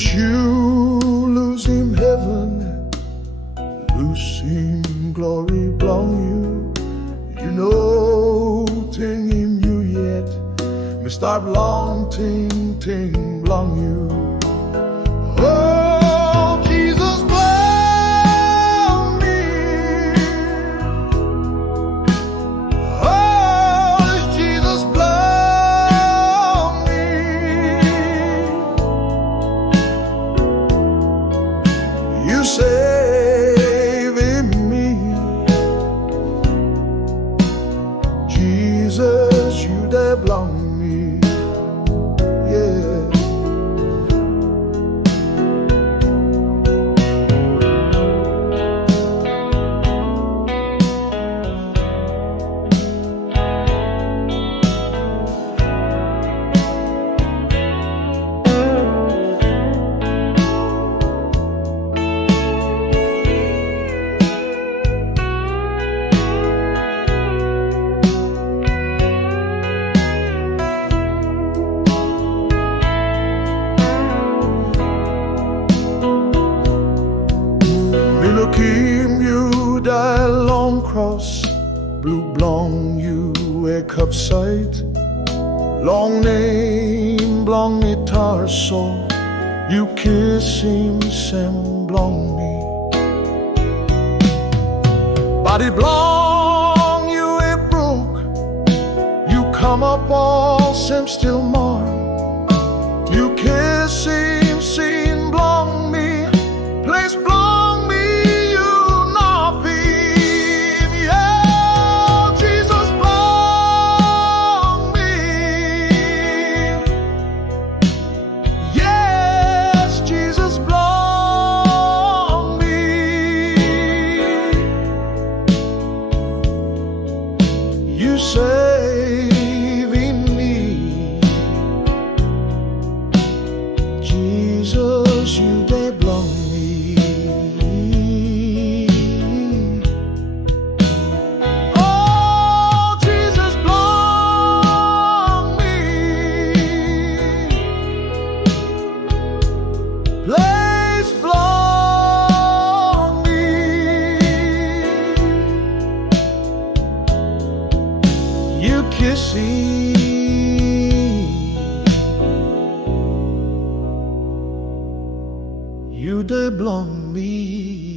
Jesus, you lose him heaven, lose him glory belong you. You know ting him you yet, me start long ting belong you. Oh, Jesus belong me. Oh, Jesus belong me. You saving me, Jesus, you dai blong me, yeah. Him you die long cross, blue blong you a cup sight, long name blong me torso, you kiss him sem blong me, body blong you a broke, you come up all sem still more, you kiss him sin blong me, place blong. You saving me, Jesus, you dai blong me. Oh, Jesus blong me, place blong me. You kiss him, you dai blong me.